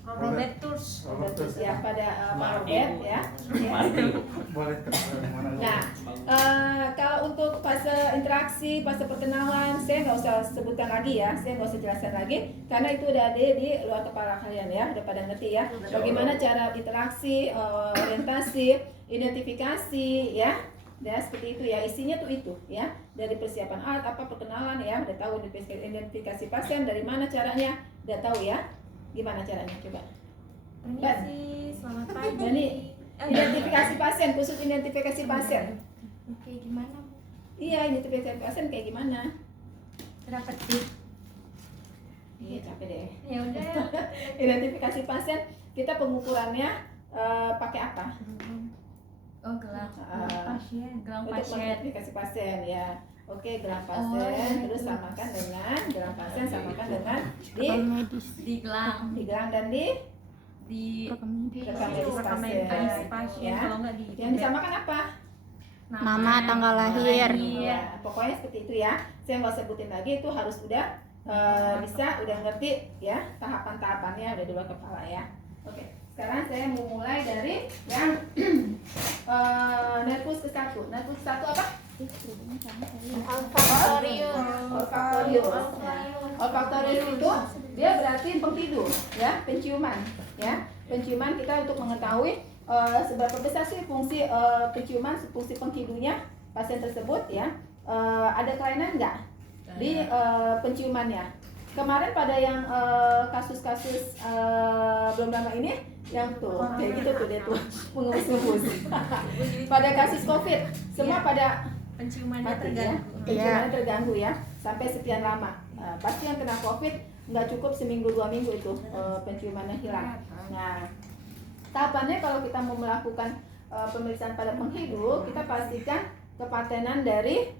Robertus ya, pada Robert ya. Boleh Nah, kalau untuk fase interaksi, fase perkenalan, saya nggak usah sebutkan lagi ya, saya nggak usah jelaskan lagi, karena itu udah ada di luar kepala kalian ya, udah pada ngerti ya. Bagaimana cara interaksi, orientasi, identifikasi ya. Ya seperti itu ya, isinya tuh itu ya, dari persiapan alat apa perkenalan ya, udah tahu identifikasi pasien dari mana caranya, udah tahu ya, gimana caranya coba. Permisi, selamat pagi. Ini identifikasi pasien, khusus identifikasi pasien. Oke, gimana Bu? Iya, identifikasi pasien kayak gimana? Kenapa sih? Iya capek deh. Ya udah. Identifikasi pasien, kita pengukurannya pakai apa? Oh, gelang pasien. Gelang Untuk pasien. identifikasi pasien ya. Oke, gelang pasien, terus samakan dengan gelang pasien, samakan dengan Di gelang. di gelang dan di Rekam rekam medis pasien. Ya. Kalau nggak di Yang disamakan apa? Nama, tanggal lahir. Ya, pokoknya seperti itu ya. Saya nggak sebutin lagi, itu harus udah bisa, udah ngerti ya tahapan-tahapannya udah di luar kepala ya. Oke, sekarang saya mau mulai dari yang nervus ke satu. Nervus ke satu apa? Olfaktorium. Olfaktorius itu dia berarti penghidu ya, penciuman ya. Penciuman kita untuk mengetahui seberapa besar sih fungsi penciuman, fungsi penghidunya pasien tersebut ya. Ada kelainan nggak di penciumannya? Kemarin pada yang kasus-kasus belum lama ini yang tuh kayak gitu tuh dia tuh mengemus-ngemus. Pada kasus COVID semua pada penciumannya mati ya, terganggu. penciumannya terganggu ya sampai sekian lama. Pasti yang kena COVID nggak cukup seminggu 2 minggu itu penciumannya hilang. Nah, tahapannya kalau kita mau melakukan pemeriksaan pada penghidu, kita pastikan kepatenan dari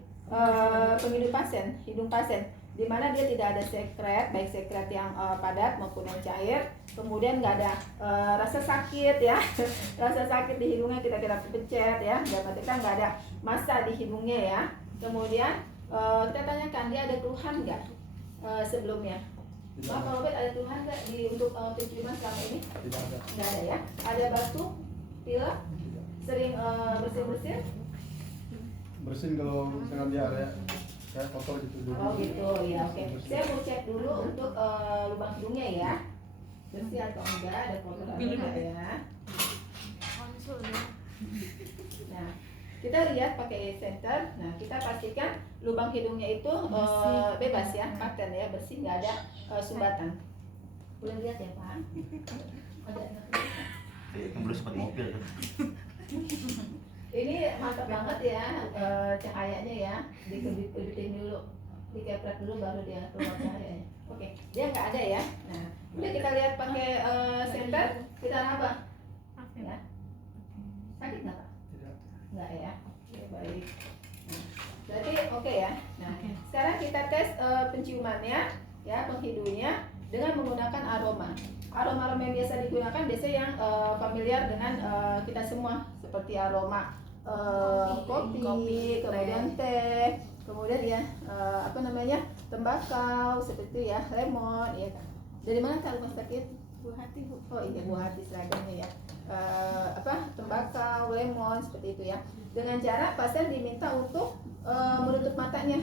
penghidup pasien, hidung pasien, di mana dia tidak ada sekret, baik sekret yang padat maupun yang cair, kemudian nggak ada rasa sakit ya, rasa sakit di hidungnya kita pencet ya, dan kita nggak ada massa di hidungnya ya. Kemudian kita tanyakan dia ada keluhan nggak sebelumnya. Pak Robert, ada keluhan nggak di untuk penciuman selama ini? Tidak ada. Nggak ada ya. Ada batuk, pilek, sering bersin-bersin? Bersin kalau misalkan dia area kayak kotor gitu dulu. Oh gitu ya, oke. Saya mau cek dulu untuk lubang hidungnya ya, bersih atau enggak, ada kotor atau enggak ya. Nah, kita lihat pakai center. Nah, kita pastikan lubang hidungnya itu bebas ya, paten ya, bersih, nggak ada sumbatan. Boleh lihat ya Pak? Ada. Belum sempat mobil. Ini mantap banget ya cahayanya ya, dikebit-kebitin dulu, dikepret dulu baru dia keluar cahayanya. Oke, dia nggak ada ya. Nah, udah kita lihat pakai center, kita raba. Ya. Sakit nggak Pak? Tidak. Nggak ya. Oke, baik. Nah, berarti oke ya. Nah, sekarang kita tes penciumannya, ya penghidunya dengan menggunakan aroma. Aroma-aroma yang biasa digunakan biasanya yang familiar dengan kita semua, seperti aroma kopi, kemudian teh, kemudian ya tembakau seperti itu ya, lemon ya. Dari mana Kak rumah sakit? Bu Hati Bu. Oh iya Bu Hati seragamnya ya. Tembakau, lemon seperti itu ya. Dengan cara pasien diminta untuk menutup matanya.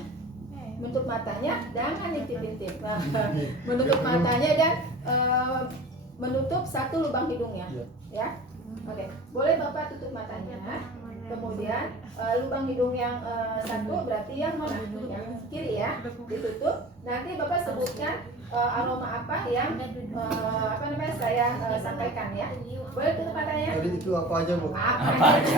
Menutup matanya, jangan intip-intip. Menutup matanya dan menutup satu lubang hidungnya, ya. Oke, boleh Bapak tutup matanya. Kemudian lubang hidung yang satu berarti yang mana? Yang kiri ya, ditutup. Nanti Bapak sebutkan aroma apa yang saya sampaikan ya. Boleh tutup matanya? Tadi itu apa aja Bu? Apa aja?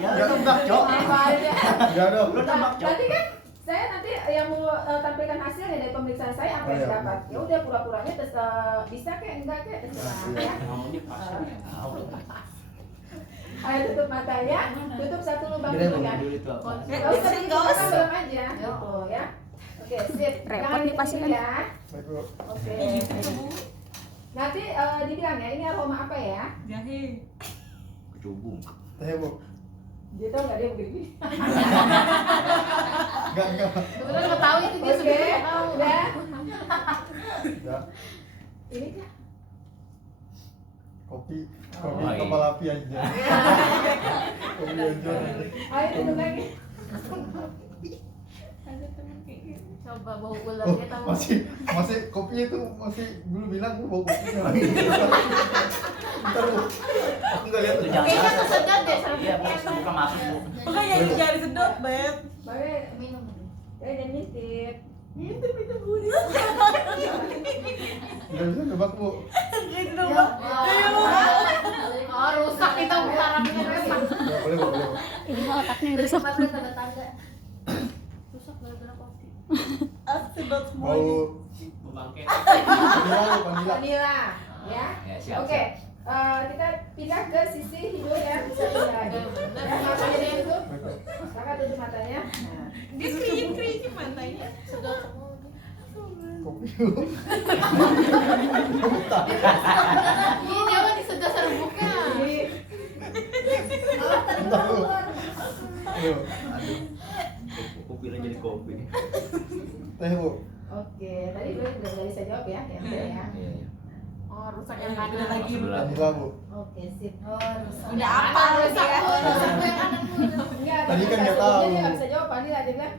Ya, tembak, Cok. Apa aja? Enggak dong. Lu tembak, Cok. Nanti kan saya nanti yang mau tampilkan hasilnya dari pemeriksaan saya apa yang dapat. Ya udah pura-puranya bisa kayak enggak kayak terserah ya. Ayo tutup matanya, tutup satu lubang hidung ya. Enggak usah belum aja gitu ya. Oke, sip. Repot nih pasien. Ya. Oke. Nanti dibilang ya, ini aroma apa ya? Jahe. Kecubung. Teh Bu. Dia tahu nggak dia begini? Enggak. Kebetulan nggak tahu itu dia Oke, sebenarnya nggak tahu. udah. Enggak. Ini Kak. kopi Oh, iya. kapal api aja. Kopi aja. Ayo duduk lagi. Coba bau ular Oh, dia tahu. masih kopinya itu masih dulu bilang bau kopinya. Bentar Bu. Aku nggak lihat. Itu jangan Kayaknya masuk. kesedot deh Iya, Bu, serbuknya. bukan masuk, Bu. Makanya jangan disedot, Bet. Baik, Minum. jangan ngintip. Itu buri. Nggak bisa nebak Bu. Gitu dong, Bang. Oh, rusak kita sarangnya rusak. Nggak boleh Bu, boleh Bu. Ini mah otaknya yang Dari rusak. kemarin tanda tanda. Rusak gara-gara kopi. Sedot Mau semuanya. vanilla Bu, vanilla. Vanilla, ya. Ya, siap. Oke, kita pindah ke sisi hidung ya, bisa pindah lagi. Ya, matanya itu, kakak tutup matanya. Nah, Dia kering matanya. Sedot semua. Kopi Bu. Ini apa disedot serbuknya? jadi, Bentar Bu. Ayo, Aduh. Kopi lagi jadi kopi. teh Bu. oke, tadi gue udah nggak bisa jawab ya, yang saya ya. Iya, iya. Oh, rusak yang Udah kanan. lagi. Vanilla Bu. Oke, sip. Oh, rusak. Udah apa rusak? lagi ya? Rusak yang kanan. Enggak, Tadi kan nggak sebelumnya tahu. dia nggak bisa jawab, Vanilla dia bilang,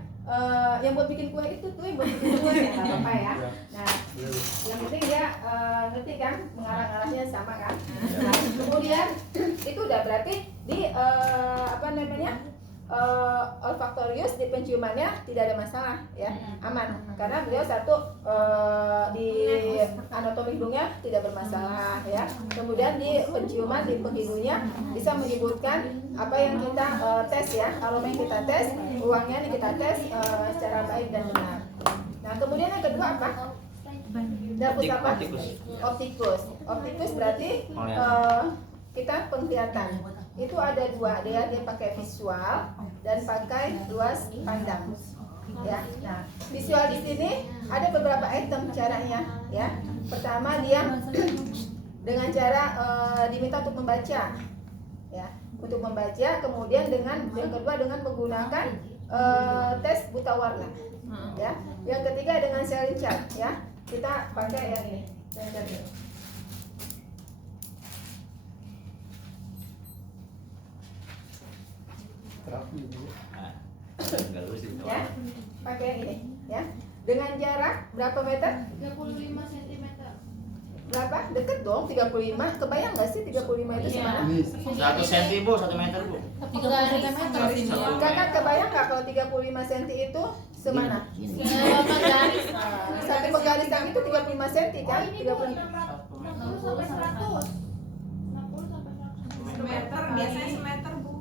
yang buat bikin kue itu tuh yang buat bikin kue ya, nggak apa-apa ya. Iya. Nah, Boleh Bu. yang penting dia ngerti kan mengarah-arahnya sama kan. Nah, kemudian itu udah berarti di apa namanya olfaktorius di penciumannya tidak ada masalah ya, aman karena beliau satu di anatomi hidungnya tidak bermasalah ya. Kemudian di penciuman di penghidungnya bisa menyebutkan apa yang kita tes ya. Kalau yang kita tes uangnya ini kita tes secara baik dan benar. Nah kemudian yang kedua apa? Dapus apa? Optikus. Optikus. Optikus berarti kita penglihatan. Itu ada dua, dia pakai visual dan pakai luas pandang. Ya. Nah, visual di sini ada beberapa item caranya ya. Pertama dia dengan cara diminta untuk membaca. Ya, untuk membaca, kemudian dengan yang kedua dengan menggunakan tes buta warna. Ya. Yang ketiga dengan Sheldon chart ya. Kita pakai yang ini. Sheldon chart. Terapi Bu. Nah, enggak lulus itu. Ya, pakai yang ini ya. Dengan jarak berapa meter? 35 cm. Berapa? Deket dong, 35. Kebayang nggak sih 35 itu Iya. semana? Ini 1 cm, Bu, 1 meter, Bu. 30 cm. Kakak kebayang nggak kalau 35 cm itu semana? Gini. Garis. Satu penggaris yang itu 35 cm kan? 35. 60 sampai 100. 60 sampai 100. Semeter, biasanya semeter, Bu.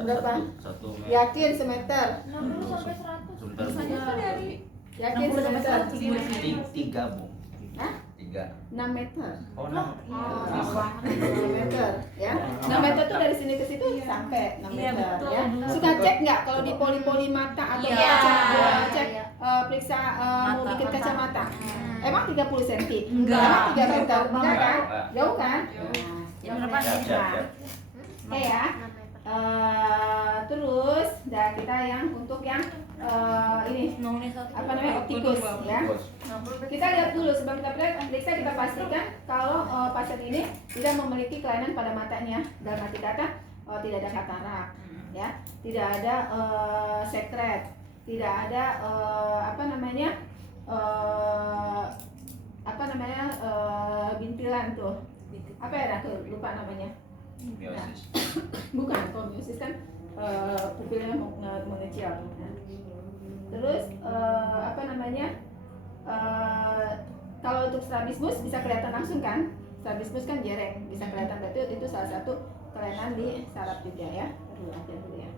Berapa? 1 meter. Yakin semeter? 60 sampai 100. Sebentar, Bu. Yakin semeter? 3, Bu. Hah? 3. 6 meter. Oh, 6. Oh, 6 meter ya. 6 meter tuh dari sini ke situ sampai 6 Iya, meter betul. ya. Suka cek nggak kalau di poli-poli mata atau Iya. cek periksa mau bikin kacamata? Emang 30 cm? Enggak. Emang 3 meter? Enggak kan? Enggak. Jauh kan? Ya, berapa? Siap, siap, siap. Oke ya. Terus kita yang untuk yang ini apa namanya optikus ya. Bos. Kita lihat dulu sebelum kita periksa kita pastikan kalau pasien ini tidak memiliki kelainan pada matanya. Dalam arti kata tidak ada katarak ya, tidak ada sekret, tidak ada bintilan tuh. Apa ya tuh? Lupa namanya. Biosis. Bukan, kalau miosis kan pupilnya mengecil. Nah, terus kalau untuk strabismus bisa kelihatan langsung kan? Strabismus kan jereng, bisa kelihatan, berarti itu salah satu kelainan di saraf juga ya. Aduh, latihan dulu ya.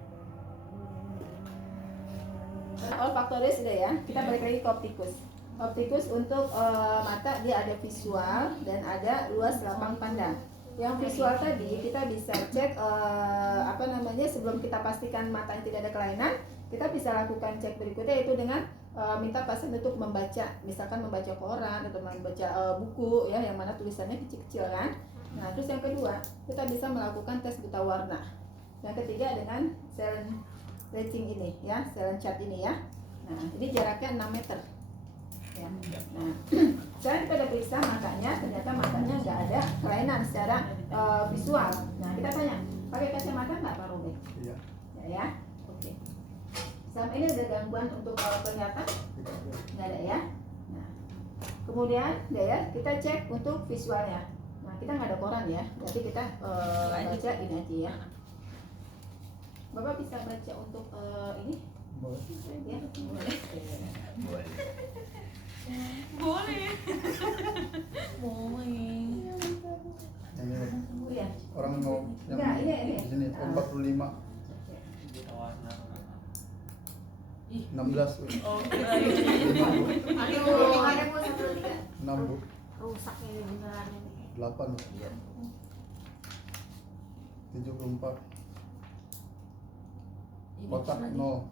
Olfaktorius sudah ya. Kita balik lagi ke optikus. Optikus untuk mata dia ada visual dan ada luas lapang pandang. Yang visual tadi kita bisa cek sebelum kita pastikan matanya tidak ada kelainan, kita bisa lakukan cek berikutnya yaitu dengan minta pasien untuk membaca, misalkan membaca koran atau membaca buku ya yang mana tulisannya kecil-kecil kan. Nah, terus yang kedua, kita bisa melakukan tes buta warna. Yang ketiga dengan Sheldon Racing ini ya, Sheldon chart ini ya. Nah, ini jaraknya 6 meter. Ya. Nah, sekarang kita udah periksa matanya, ternyata matanya nggak ada kelainan secara visual. Nah kita tanya, pakai kacamata nggak Pak Robert? Iya. Ya. Oke. Selama ini ada gangguan untuk penglihatan? Nggak ada ya. Nah, kemudian ya kita cek untuk visualnya. Nah kita nggak ada koran ya, berarti kita baca ini aja ya. Bapak bisa baca untuk ini? Boleh. Ya, boleh. Boleh. Boleh. Boleh. Ini Oh ya. orang mau yang Enggak, ini. di sini 45 16 Oh, Aduh, ada gua 1, 2, 3. 6 Bu, Rusak ini beneran ini. 8 74 kotak 0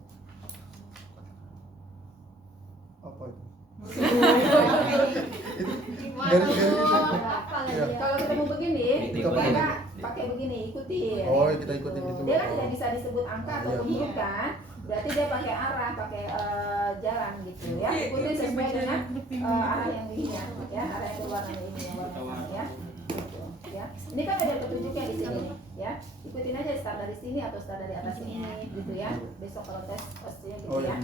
apa itu? Itu garis-garis itu. Apa lagi Iya. ya? Kalau kita mau begini, Ikutin. kita pakai begini, ikutin. Oh, kita ikutin gitu. Dia kan tidak bisa disebut angka atau Iya. huruf kan? Berarti dia pakai arah, pakai jalan gitu ya. Ikutin sesuai dengan arah yang dilihat ya, arah yang berwarna ini yang warna ya. Gitu, ya. Ini kan ada petunjuknya di sini ya. Ikutin aja start dari sini atau start dari atas ini gitu ya. Besok kalau tes pastinya gitu Oh, ya. iya.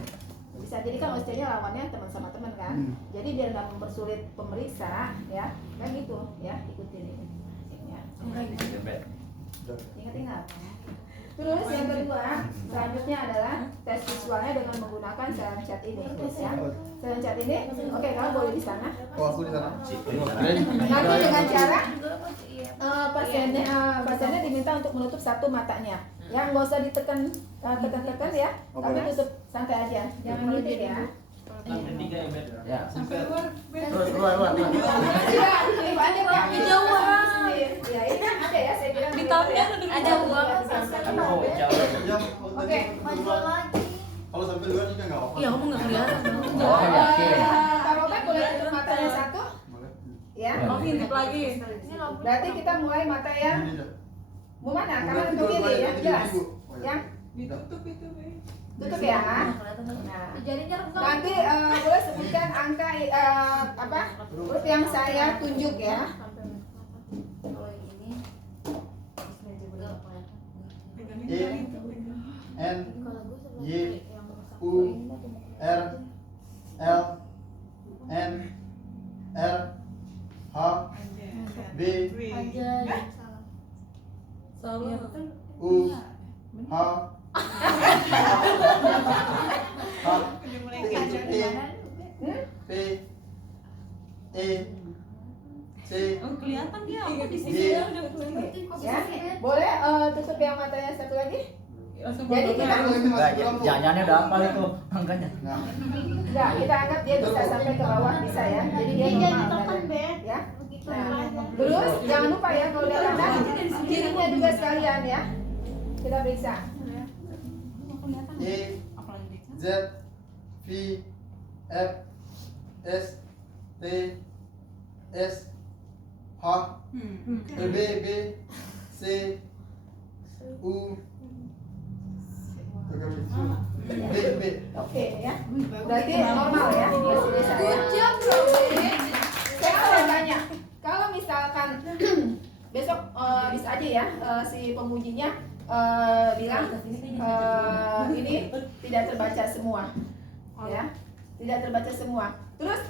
Bisa jadi kan OSCE-nya lawannya teman sama teman kan. Jadi biar nggak mempersulit pemeriksa ya, kan gitu ya, ikutin ini. Ya. Udah. Ingat-ingat. Terus yang kedua, selanjutnya adalah tes visualnya dengan menggunakan selang cat ini, ya. Selang cat ini, oke, kamu boleh di sana. Oh, aku di sana. Nanti dengan cara pasiennya diminta untuk menutup satu matanya, ya, nggak usah ditekan, tekan ya, tapi tutup santai aja, jangan ngintip ya. Ya. Terus Keluar. Iya, ini aja Kak. Jauh banget. Ya, ini kan ada ya, saya bilang. Di tahunnya ada uang. Oh, jauh. Oke, Maju lagi. Kalau sampai luar juga nggak apa-apa. Iya, kamu nggak kelihatan. Oh, yakin. Pak Robert boleh tutup matanya satu, Boleh. ya. Oh, intip lagi. Ini lampu. Berarti kita mulai mata yang Ini aja. mau mana? Udah, Kanan atau tidur, kiri balik, ya, nanti jelas. ibu. Oh, ya. Yang Ditutup itu, Be. tutup ya. Nah, Jarinya regang. nanti boleh sebutkan angka apa huruf yang saya tunjuk ya. Kalau yang ini E, N, kalau gue sebelah Y, kiri yang rusak. U, R, L, N, R, H, B, Anjay. Salah. Salah. U, H, H, Udah mulai E, kacau. P, E, C, Oh, kelihatan dia. Aku di sini Iya. ya udah kelihatan. Ya, boleh tutup yang matanya satu lagi? Langsung Jadi buka. kita Jangan-jangan udah apa itu angkanya. Nah, enggak, kita anggap dia bisa sampai ke bawah bisa ya. Jadi dia Ini jadi normal tekan, badan. Be. Ya. Begitu Nah, aja. terus jangan lupa ya kalau udah kanan kirinya juga sekalian ya. Kita periksa. E, Z, V, F, S, T, S, H, B, C, U, B. Oke ya. Berarti normal ya. Masih bisa ya. Jam bro. Saya mau tanya, kalau misalkan besok bisa aja ya si pemujinya bilang ini tidak terbaca semua, ya, tidak terbaca semua. Terus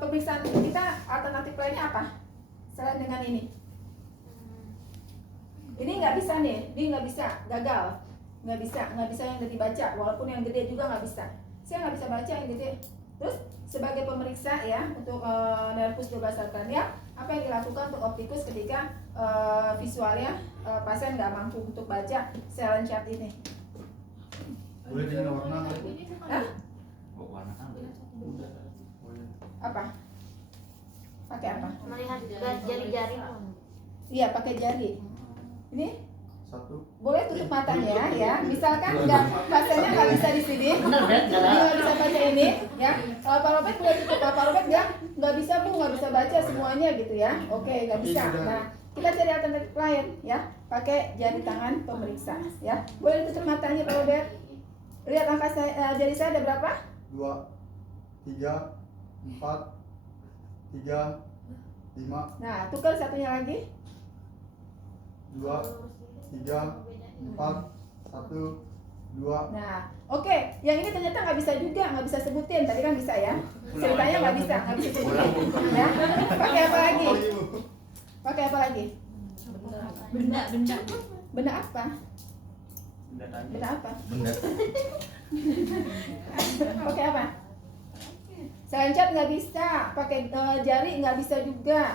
pemeriksaan kita alternatif lainnya apa? Selain dengan ini nggak bisa nih, ini nggak bisa, gagal, nggak bisa yang gede dibaca, walaupun yang gede juga nggak bisa. Saya nggak bisa baca yang gede. Terus sebagai pemeriksa ya untuk nervus tuberosal kranial, apa yang dilakukan untuk optikus ketika visualnya pasien nggak mampu untuk baca selang chart ini? Boleh dengan warna nggak? Hah? Warna apa? Apa? Pakai apa? Melihat jari-jari. Iya, pakai jari. Ini Satu. boleh tutup matanya ya. Misalkan nggak pasiennya nggak bisa di sini, Bener, Bet? dia nggak bisa baca ini, ya. Kalau Pak Robert boleh tutup. Pak Robert bilang nggak bisa Bu, nggak bisa baca semuanya gitu ya. Oke, nggak bisa. Nah, kita cari alternatif lain ya. Pakai jari tangan pemeriksa ya. Boleh tutup matanya Pak Robert. Lihat angka jari saya ada berapa? 2, 3, 4, 3, 5, Nah, tukar satunya lagi. 8, 2, 3, 4, 1, 2. Nah, oke, yang ini ternyata nggak bisa juga, nggak bisa sebutin. Tadi kan bisa ya. Ceritanya nggak bisa sebutin. Ya, pakai apa lagi? Pakai apa lagi? Benda. Benda apa? Benda tanya. Benda apa? Benda. Pakai apa? Selain cat nggak bisa, pakai jari nggak bisa juga.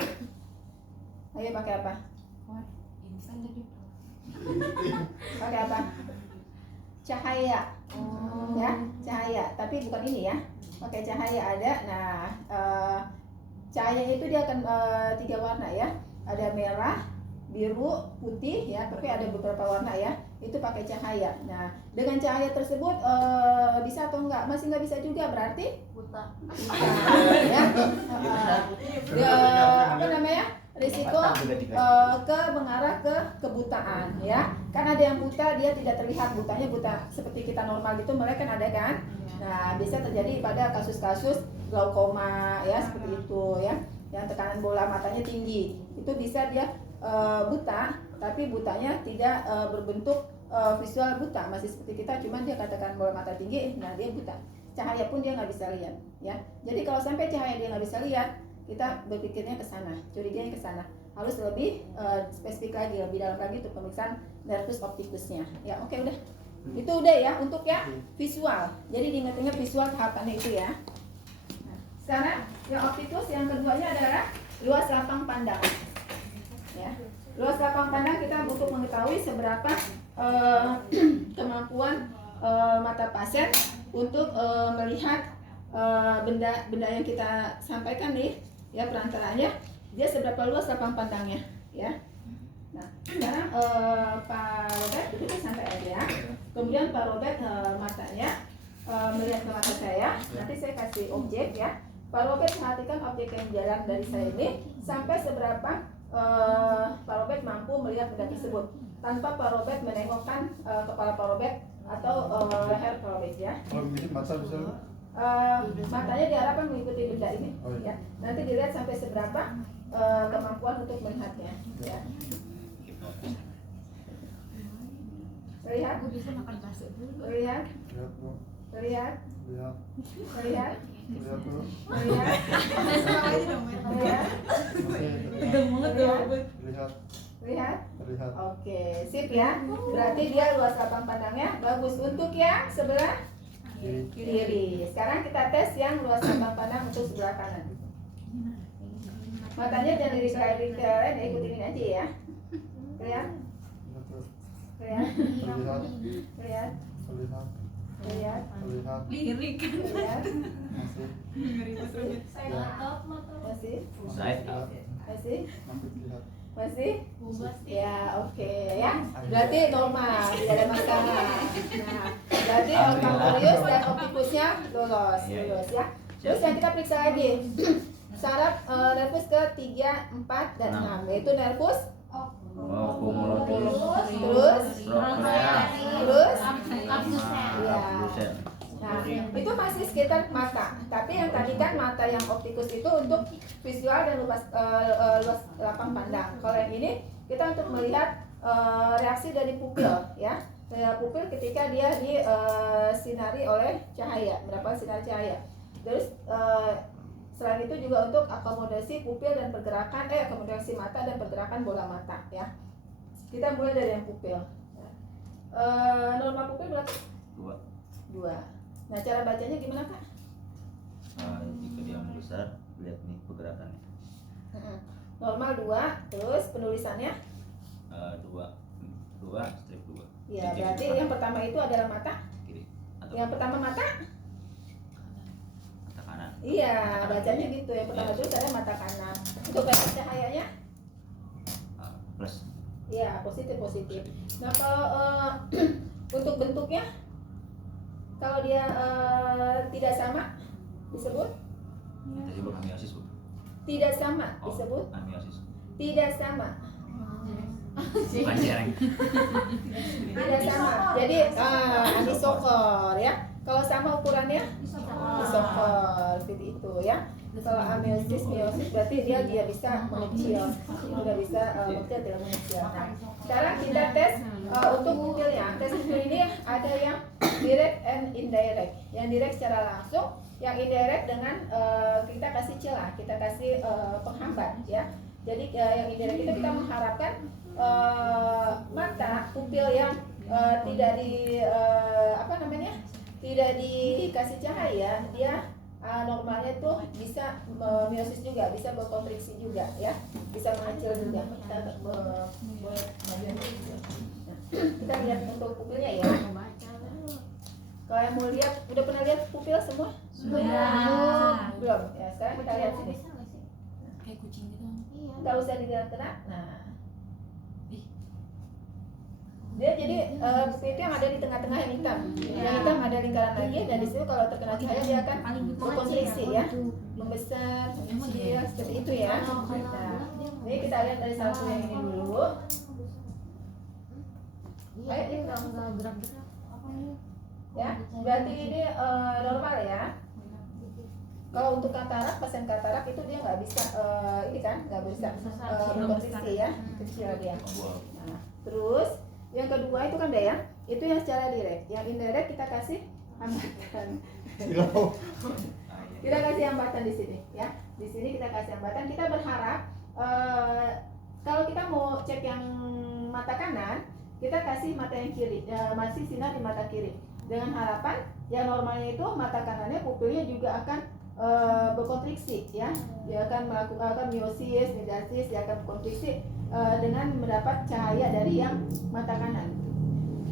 Ayo pakai apa? Pakai apa? Cahaya. Ya, cahaya. Tapi bukan ini ya. Pakai cahaya ada. Nah, cahaya itu dia akan 3 warna ya. Ada merah, biru, putih ya. Tapi ada beberapa warna ya. Itu pakai cahaya. Nah, dengan cahaya tersebut bisa atau enggak? Masih nggak bisa juga berarti Buta. ya. Ya, apa namanya? Risiko ke mengarah ke kebutaan ya. Kan ada yang buta dia tidak terlihat, butanya buta seperti kita normal gitu, mereka kan ada kan. Nah, bisa terjadi pada kasus-kasus glaukoma ya seperti itu ya. Yang tekanan bola matanya tinggi. Itu bisa dia buta, tapi butanya tidak berbentuk visual buta, masih seperti kita, cuman dia katakan bola mata tinggi, nah dia buta. Cahaya pun dia nggak bisa lihat ya. Jadi kalau sampai cahaya dia nggak bisa lihat, kita berpikirnya ke sana, curiganya ke sana. Harus lebih spesifik lagi, lebih dalam lagi untuk pemeriksaan nervus opticusnya. Ya, oke udah. Itu udah ya untuk ya visual. Jadi diingat-ingat visual tahapannya itu ya. Nah, sekarang yang opticus yang keduanya adalah luas lapang pandang. Ya. Luas lapang pandang kita untuk mengetahui seberapa kemampuan mata pasien untuk melihat benda yang kita sampaikan nih ya, perantaranya dia seberapa luas lapang pandangnya ya. Nah, sekarang Pak Robert duduk santai aja ya. Kemudian Pak Robert matanya melihat ke mata saya. Nanti saya kasih objek ya. Pak Robert perhatikan objek yang jalan dari saya ini sampai seberapa Pak Robert mampu melihat benda tersebut tanpa Pak Robert menengokkan kepala Pak Robert atau leher Pak Robert ya. Kalau begini mata bisa Matanya diharapkan mengikuti benda ini Oh, iya. ya. Nanti dilihat sampai seberapa kemampuan untuk melihatnya ya. Lihat, lihat, lihat Bu, lihat, lihat, lihat, lihat Bu. lihat, lihat, Tegang banget ya. Lihat, lihat. terlihat. Oke, sip ya. Berarti dia luas lapang pandangnya bagus untuk yang sebelah kiri. Sekarang kita tes yang luas lapang pandang untuk sebelah kanan. Matanya jangan dilirik-lirik ke lain, ikutin aja ya. Lihat, lihat, Terlihat, lihat, terlihat, lihat, terlihat. Lirik kan. lihat. Masih, Saya motor. Masih, Side up. masih, masih terlihat. masih. Ya, oke ya. Berarti normal, tidak ada masalah. Nah, berarti olfaktorius dan optikusnya lulus ya. Terus yang kita periksa lagi saraf nervus ke 3, 4, dan 6 yaitu nervus Oh, kumulatif. terus terus ya. Abdusen. Nah, itu masih sekitar mata. Tapi yang tadi kan mata yang optikus itu untuk visual dan luas lapang pandang. Kalau yang ini kita untuk melihat reaksi dari pupil ya. Pupil ketika dia disinari oleh cahaya, mendapatkan sinar cahaya. Terus selain itu juga untuk akomodasi pupil dan pergerakan akomodasi mata dan pergerakan bola mata ya. Kita mulai dari yang pupil. Normal pupil berapa? 2. Nah, cara bacanya gimana, Kak? Jika dia membesar, lihat nih pergerakannya. Normal 2, terus penulisannya? 2 strip 2. Ya, berarti yang pertama itu adalah mata. Kiri. Atau Yang pertama mata? mata kanan. Iya, bacanya gitu. Yang pertama terus ada mata kanan. Untuk baca cahayanya? Plus. Iya, positif. Nah, kalau untuk bentuknya, kalau dia tidak sama, disebut? Kita sebut amiosis, Bu. Tidak sama, Oh, disebut? amiosis. Tidak sama. Bukan cereng. Tidak sama. Jadi anisokor ya. Kalau sama ukurannya? Isokor seperti itu ya. Kalau amiosis, miosis berarti dia bisa mengecil, udah bisa mengecil tidak mengecil. Nah, sekarang kita tes untuk pupilnya. Tes pupil ini ada yang direct and indirect. Yang direct secara langsung, yang indirect dengan kita kasih celah, kita kasih penghambat ya. Jadi yang indirect itu kita mengharapkan mata pupil yang tidak tidak dikasih cahaya, dia normalnya tuh bisa miosis juga, bisa berkontriksi juga ya, bisa mengecil juga. Kita lihat untuk pupilnya ya. Kalau yang mau lihat, udah pernah lihat pupil semua? Belum. Ya, sekarang kita lihat sini. Kayak kucing gitu. Nggak usah digerak-gerak. Nah, dia jadi pupil itu yang ada di tengah-tengah yang hitam. Yang hitam ada lingkaran lagi, dan di situ kalau terkena cahaya dia akan berkontriksi ya, membesar, mengecil seperti itu ya. Nah, ini kita lihat dari satu yang ini dulu. Ayo ini gerak-gerak. ya, berarti ini normal ya. Kalau untuk katarak, pasien katarak itu dia nggak bisa ini kan, nggak bisa berkontriksi ya, kecil dia. Nah, terus yang kedua itu kan ya, itu yang secara direct. Yang indirect kita kasih hambatan. Kita kasih hambatan di sini ya. Di sini kita kasih hambatan. Kita berharap kalau kita mau cek yang mata kanan, kita kasih mata yang kiri, masih sinar di mata kiri. Dengan harapan yang normalnya itu mata kanannya pupilnya juga akan berkontriksi ya. Dia akan melakukan miosis, miosis, dia akan berkontriksi dengan mendapat cahaya dari yang mata kanan.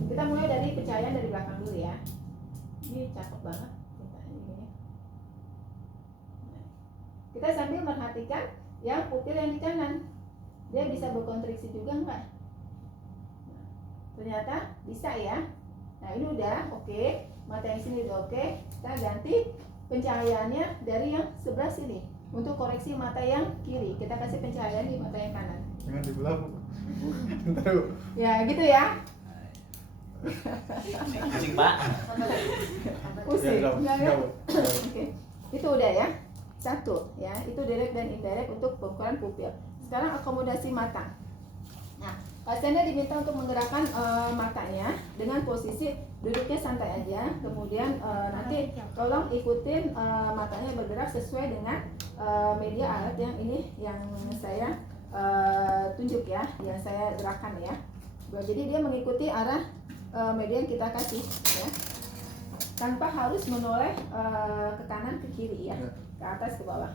Kita mulai dari pencahayaan dari belakang dulu ya. Ini cakep banget. Kita sambil merhatikan yang pupil yang di kanan. Dia bisa berkontriksi juga enggak? Ternyata bisa ya. Nah ini udah oke. Mata yang sini udah oke. Kita ganti pencahayaannya dari yang sebelah sini. Untuk koreksi mata yang kiri, kita kasih pencahayaan di mata yang kanan. Jangan dibelah. Ya gitu ya. Pusing Pak. Pusing. Ya, Enggak ya? enggak. Oke. Itu udah ya. Satu ya. Itu direct dan indirect untuk pengukuran pupil. Sekarang akomodasi mata. Nah, pasiennya diminta untuk menggerakkan matanya dengan posisi duduknya santai aja. Kemudian nanti tolong ikutin matanya bergerak sesuai dengan media alat yang ini yang saya tunjuk ya, yang saya gerakan ya. Jadi dia mengikuti arah media yang kita kasih ya, tanpa harus menoleh ke kanan ke kiri ya, ke atas ke bawah.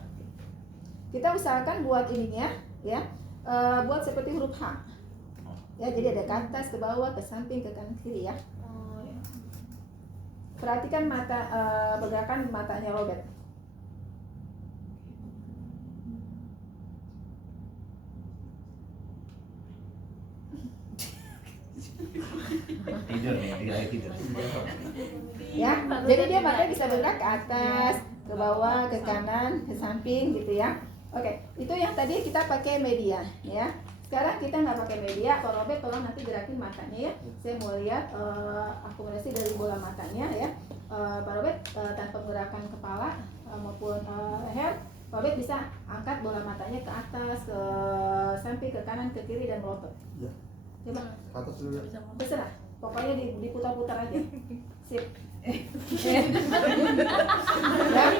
Kita usahakan buat ininya ya, buat seperti huruf H ya, jadi ada ke atas ke bawah ke samping ke kanan kiri ya. Perhatikan mata pergerakan matanya Robert. Tidur nih, tidur. Ya, jadi dia matanya bisa bergerak ke atas, ke bawah, ke kanan, ke samping gitu ya. Oke, itu yang tadi kita pakai media ya. Sekarang kita nggak pakai media. Pak Robert tolong nanti gerakin matanya ya. Saya mau lihat akomodasi dari bola matanya ya. Pak Robert tanpa gerakan kepala maupun leher, Pak Robert bisa angkat bola matanya ke atas, ke samping, ke kanan, ke kiri dan melotot. Ya. Coba. Ke atas dulu ya. Terserah. Pokoknya diputar-putar aja. Sip. Ya,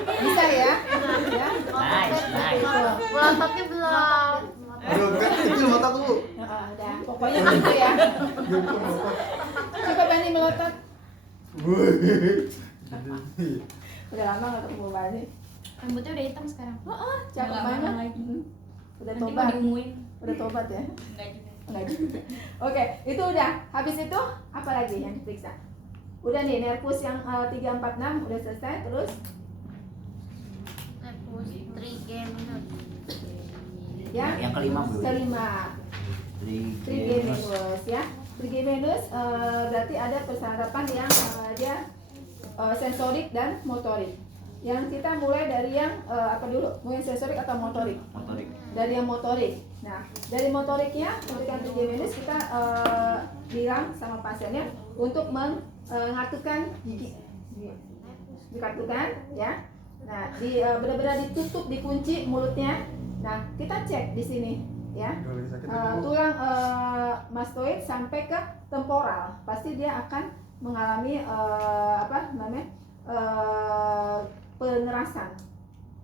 bisa ya. Ya. Nice. Melototnya belum. Aduh, kan kecil mataku. Udah. Pokoknya gitu ya. Coba Bani melotot. Wih. Udah lama nggak ketemu Bani. Rambutnya udah hitam sekarang. Cakep Nggak banget. mahal lagi. Udah Nanti mau tobat. diumuin. Udah tobat ya. Enggak juga. Enggak juga. Oke, itu udah. Habis itu apa lagi yang diperiksa? Udah nih, nervus yang 346 udah selesai. Terus Nervus trigeminus. Yang kelima, Bu. kelima Trigeminus. trigeminus ya. Trigeminus berarti ada persarapan yang dia sensorik dan motorik. Yang kita mulai dari yang apa dulu? Mau yang sensorik atau motorik? Motorik. Dari yang motorik. Nah, dari motoriknya untuk yang trigeminus kita bilang sama pasiennya untuk mengartukan gigi. Dikartukan ya. Nah, benar-benar ditutup, dikunci mulutnya. Nah, kita cek di sini ya. Lagi sakit Tulang mastoid sampai ke temporal, pasti dia akan mengalami penerasan.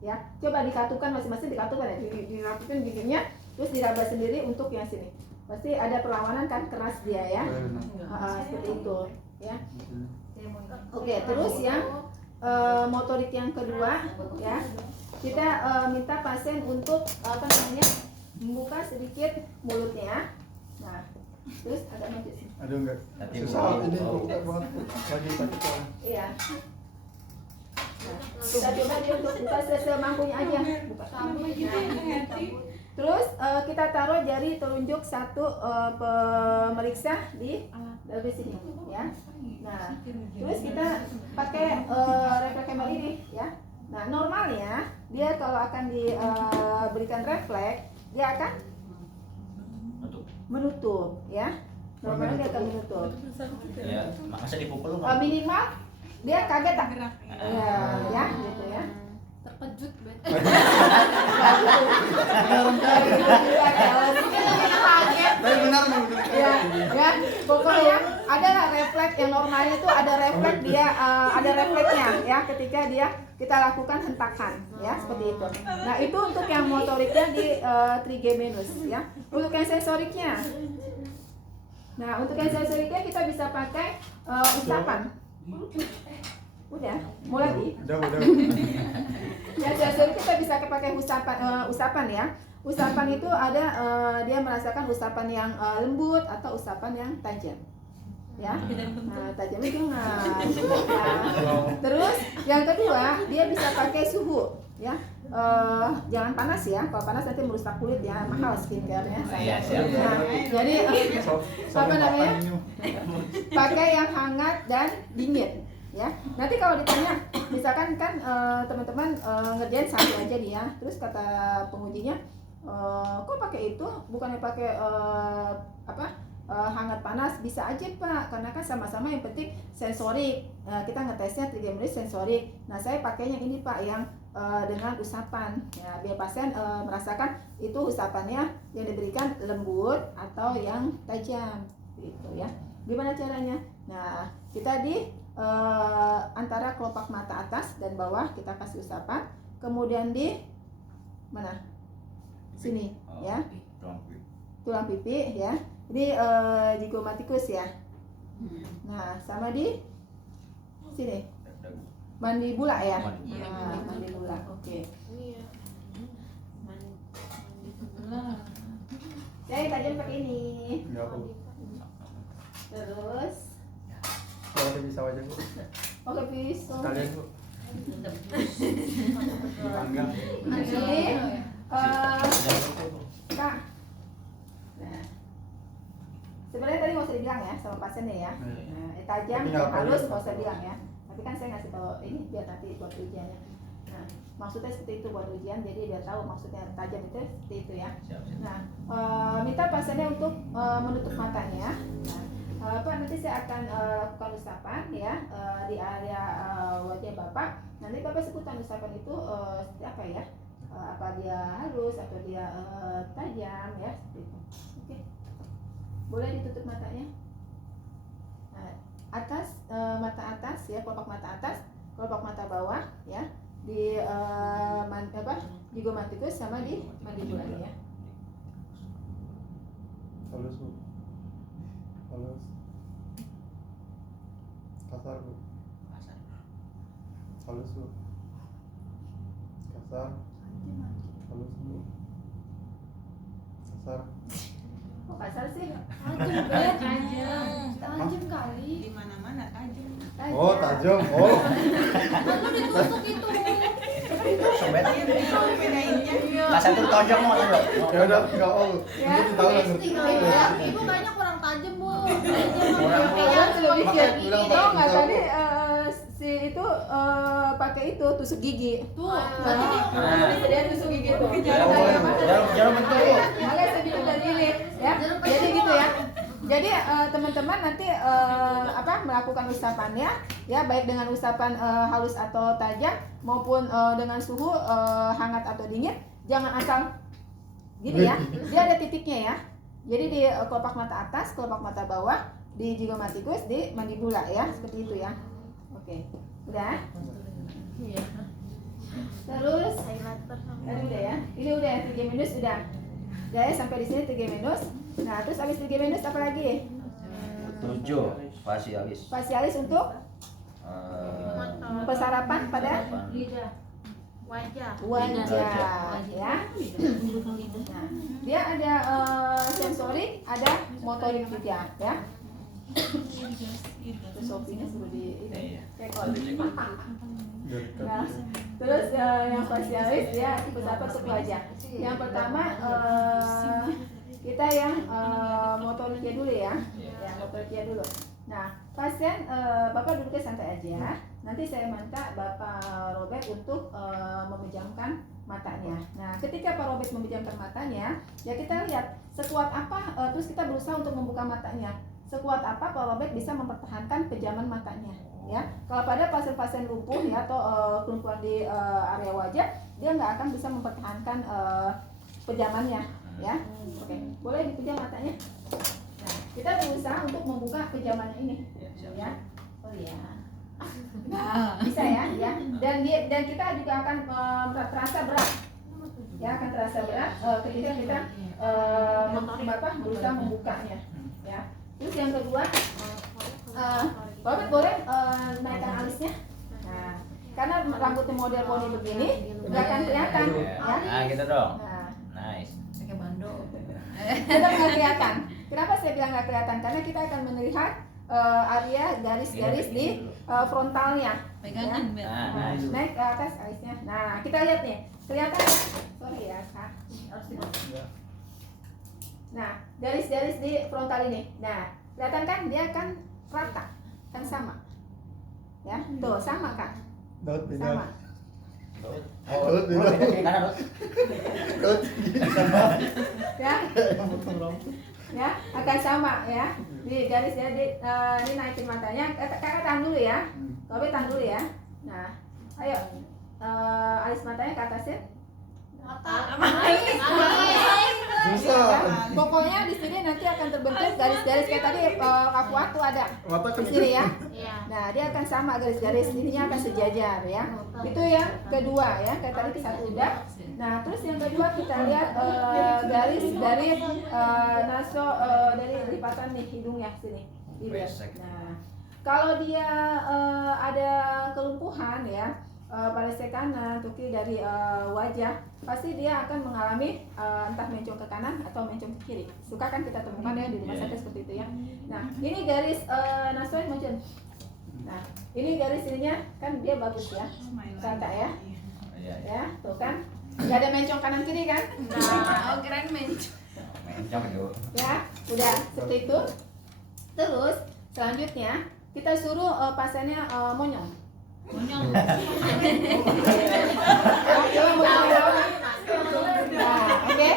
Ya, coba dikatukan masing-masing, dikatukan ya, diraputkan giginya, terus diraba sendiri untuk yang sini. Pasti ada perlawanan kan, keras dia ya. Seperti itu ya. Oke, terus yang motorik yang kedua ya, kita minta pasien untuk membuka sedikit mulutnya. Nah, terus agak maju sih. Aduh enggak. Hati Susah Bu. ini buka banget. Lagi sakit soalnya. Iya. Nah, kita coba dia untuk buka semampunya aja. Buka. Terus kita taruh jari telunjuk satu pemeriksa di dari sini ya. Nah, terus kita pakai refleks camera ini ya. Nah, normalnya dia kalau akan diberikan refleks, dia akan menutup ya. Normalnya dia akan menutup. Ya, masa dipukul lu? Minimal dia kaget tak? Ya, gitu ya. Terkejut banget. Tapi benar nih. Ya, pokoknya ada refleks yang normalnya itu ada refleks dia ada refleksnya ya ketika kita lakukan hentakan ya seperti itu. Nah, itu untuk yang motoriknya di trigeminus ya. Untuk yang sensoriknya. Nah, untuk yang sensoriknya kita bisa pakai usapan. Udah, mau lagi? Udah. Ya, sensorik kita bisa pakai usapan ya. Usapan itu ada dia merasakan usapan yang lembut atau usapan yang tajam. Ya. Nah, tajamnya jangan. Ya. Terus yang kedua, dia bisa pakai suhu ya. Jangan panas ya. Kalau panas nanti merusak kulit ya. Mahal skincare-nya. Iya, siap. Nah, jadi apa namanya? Pakai yang hangat dan dingin. Ya, nanti kalau ditanya, misalkan kan teman-teman ngerjain satu aja nih ya, terus kata pengujinya, kok pakai itu, bukannya pakai hangat panas? Bisa aja Pak, karena kan sama-sama yang penting sensorik. Kita ngetesnya trigeminus sensorik. Nah, saya pakainya ini Pak yang dengan usapan, ya, biar pasien merasakan itu usapannya yang diberikan lembut atau yang tajam, gitu ya. Gimana caranya? Nah, kita di antara kelopak mata atas dan bawah kita kasih usapan, kemudian di mana sini ya tulang pipi ya, di zygomatikus ya. Nah, sama di sini mandibula ya. Nah, mandibula. Oke. Saya tajam pakai ini. Enggak apa. Terus Kalau bisa aja Bu. pakai pisau. Kalian Bu. Dipanggang. Ini Kak. Nah, sebenarnya tadi mau saya bilang ya sama pasiennya ya. Nah, tajam, Tapi nggak halus perlu. mau saya bilang ya. Tapi kan saya ngasih tahu ini biar nanti buat ujiannya. Nah, maksudnya seperti itu buat ujian, jadi biar tahu maksudnya tajam itu seperti itu ya. Nah, minta pasiennya untuk menutup matanya. Nah, nanti saya akan lakukan usapan ya di area wajah Bapak. Nanti Bapak sebutkan usapan itu seperti apa ya? Apa dia halus atau dia tajam ya seperti itu. Oke. Boleh ditutup matanya. Nah, atas mata atas ya, kelopak mata atas, kelopak mata bawah ya, di zygomatikus sama di mandibula ya. Halus Bu. Halus. Kasar Bu. Halus Bu. Kasar. Halus Bu. Kasar. Kok kasar sih? Tajam kali. Di mana-mana tajam. Oh, tajam. Oh. Lalu ditusuk itu. Sobat. Bedainnya. Kasar tuh tojong mau tojong. Ya udah, enggak oh. Ya, Ini tahu lah. Ibu banyak kurang tajam, Bu. Kayaknya lebih Pakai gini. bilang Tahu pakai nggak pisau, tadi Bu. si itu pakai itu tusuk gigi. Tuh, Dia tusuk gigi tuh. Jarum bentuk. Makanya saya bilang dari ini ya. Jadi gitu ya. Jadi teman-teman nanti melakukan usapannya ya, baik dengan usapan halus atau tajam maupun dengan suhu hangat atau dingin. Jangan asal gini ya, dia ada titiknya ya. Jadi di kelopak mata atas, kelopak mata bawah, di zygomaticus, di mandibula ya, seperti itu ya. Oke, udah. Iya. Terus, tadi udah ya. Ini udah ya, trigeminus udah. Udah ya, sampai di sini trigeminus. Nah, terus habis trigeminus apa lagi? 7 fasialis. Fasialis untuk pesarapan pada Lidah. Wajah. wajah ya. Nah, dia ada sensorik, ada motorik juga ya. Terus Sofinya suruh di ini. Iya. Rekod. Nah, terus yang fasialis dia pesarapan untuk wajah. Yang pertama kita yang motoriknya dulu ya. Ya, motoriknya dulu. Nah, pasien Bapak duduknya santai aja. Nanti saya minta Bapak Robert untuk memejamkan matanya. Nah, ketika Pak Robert memejamkan matanya, ya kita lihat sekuat apa, terus kita berusaha untuk membuka matanya. Sekuat apa Pak Robert bisa mempertahankan pejaman matanya. Ya, kalau pada pasien-pasien lumpuh ya atau kelumpuhan di area wajah, dia nggak akan bisa mempertahankan pejamannya. Ya, oke, boleh dipejam matanya. Nah, kita berusaha untuk membuka pejamannya ini. Ya, oh ya. Nah, bisa ya, ya. Dan kita juga akan terasa berat. Ya, akan terasa berat ketika kita Bapak berusaha membukanya. Ya. Terus yang kedua, Bapak boleh naikkan alisnya. Nah, karena rambutnya model poni begini, nggak akan kelihatan. Ya. Nah, gitu dong. Nah, Nice. tetap nggak kelihatan. Kenapa saya bilang nggak kelihatan? Karena kita akan melihat area garis-garis di frontalnya. Pegangan, Ya. Nah, nice. Naik ke atas alisnya. Nah, kita lihat nih, kelihatan ya? Sorry ya, Kak. Nah, garis-garis di frontal ini. Nah, kelihatan kan dia akan rata, kan sama. Ya, tuh sama Kak, Daud beda. sama. Daud beda. Kiri kanan, Dok. Daud Ya, yang potong rambut. ya akan sama ya. Di garis ya, ini naikin matanya. Kakak tahan dulu ya. Kobe tahan dulu ya. Nah, ayo alis matanya ke atas ya. Susah. Pokoknya di sini nanti akan terbentuk garis-garis kayak tadi kaku ada Mata di kan sini ya. Iya. Nah, dia akan sama garis-garis, ininya akan sejajar ya. Itu yang kedua ya, kayak tadi satu udah. Nah, terus yang kedua kita lihat garis dari naso dari lipatan nih hidungnya sini. Hidung. Nah, kalau dia ada kelumpuhan ya pada sisi kanan, atau kiri dari wajah, pasti dia akan mengalami entah mencong ke kanan atau mencong ke kiri. Suka kan kita temukan ya di rumah sakit seperti itu ya. Nah, ini garis nasoid motion. Nah, ini garis ininya kan dia bagus ya, santai ya, Iya, iya. ya, tuh kan, nggak ada mencong kanan kiri kan? Nah, keren mencong. Mencong itu. Ya, udah seperti itu. Terus selanjutnya kita suruh pasiennya monyong. Monyong. Coba monyong. Nah, oke,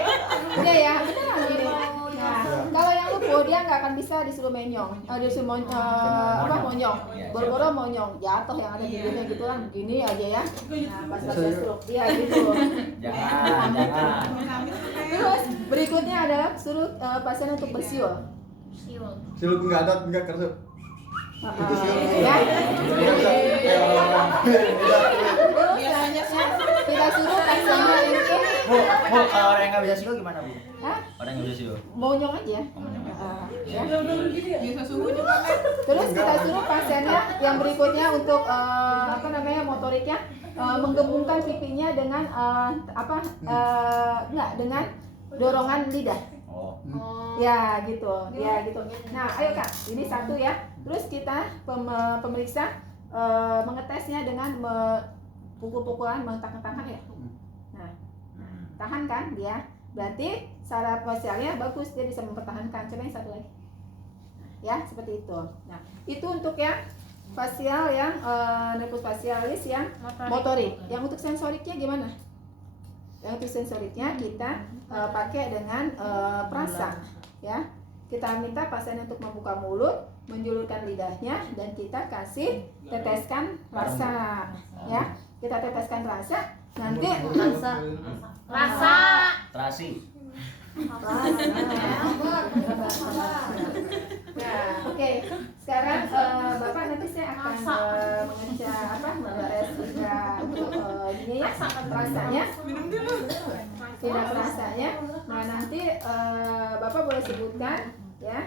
udah ya, beneran ini. Nah, kalau yang lumpuh dia nggak akan bisa disuruh menyong, disuruh monyong, boro-boro monyong, jatuh yang ada bibirnya gitu kan, begini aja ya. Nah, pas stroke, iya gitu. Jangan. Terus berikutnya adalah suruh pasien untuk bersiul. Silut enggak ada, enggak kerja. Itu siul. Ya. Kayak orang-orang. Terus selanjutnya kita suruh pasiennya untuk Bu, kalau orang yang nggak bisa siul gimana, Bu? Hah? Orang yang nggak bisa siul. monyong aja. Monyong aja. Ya. Bisa suhu juga kan. Terus kita suruh pasiennya yang berikutnya untuk motoriknya menggembungkan pipinya dengan dengan dorongan lidah. Oh. Ya gitu, ya gitu. Nah, ayo Kak, ini satu ya. Terus kita pemeriksa mengetesnya dengan pukul-pukulan menghentak-hentakan ya. Nah, tahan kan dia. Berarti saraf facialnya bagus, dia bisa mempertahankan. Coba yang satu lagi. Ya, seperti itu. Nah, itu untuk yang facial yang nervus facialis yang motorik. Yang untuk sensoriknya gimana? Yang untuk sensoriknya kita pakai dengan perasa, ya. kita minta pasien untuk membuka mulut, menjulurkan lidahnya, dan kita kasih teteskan rasa, ya. Kita teteskan rasa, nanti Rasa. Terasi. Nah, oke. Sekarang Bapak nanti saya akan mengecek mengetes juga untuk ini ya, rasanya. Tidak rasanya. Nah, nanti Bapak boleh sebutkan ya.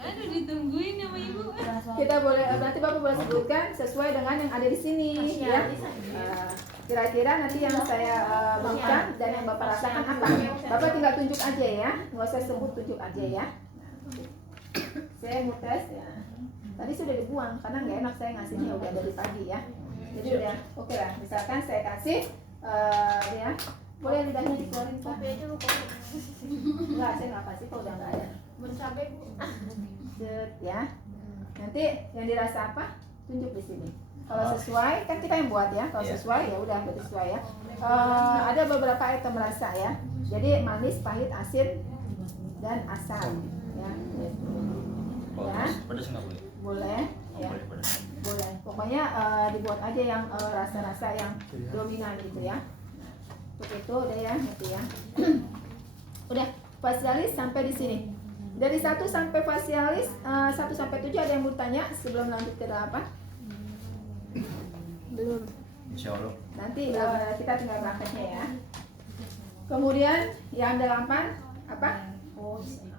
Aduh, ditungguin sama ibu. Kita boleh nanti Bapak boleh sebutkan sesuai dengan yang ada di sini ya. Kira-kira nanti yang saya berikan dan yang Bapak rasakan apa? Bapak tinggal tunjuk aja ya, nggak usah sebut, tunjuk aja ya. Saya mau tes ya. Tadi sudah dibuang karena nggak enak saya ngasihnya udah dari pagi ya. Jadi udah oke lah. Misalkan saya kasih ya, boleh lidahnya dikeluarin Pak? Kopi aja lu kopi. Enggak, saya nggak kasih kalau udah nggak ada. Bercabai bu. Set, ya. Nanti yang dirasa apa? Tunjuk di sini. Kalau sesuai kan kita yang buat ya. Kalau sesuai ya udah berarti sesuai ya. Ada beberapa item rasa ya. Jadi manis, pahit, asin, dan asam ya. Ya. Pedas nggak boleh? Boleh Oh, ya. boleh pedas. Boleh. Pokoknya dibuat aja yang rasa-rasa yang dominan gitu ya. Begitu udah ya, gitu ya. Udah, fasialis sampai di sini. Dari 1 sampai fasialis 1 sampai 7 ada yang bertanya sebelum lanjut ke 8? Belum. Insya Allah. Nanti kita tinggal prakteknya ya. Kemudian yang 8 apa?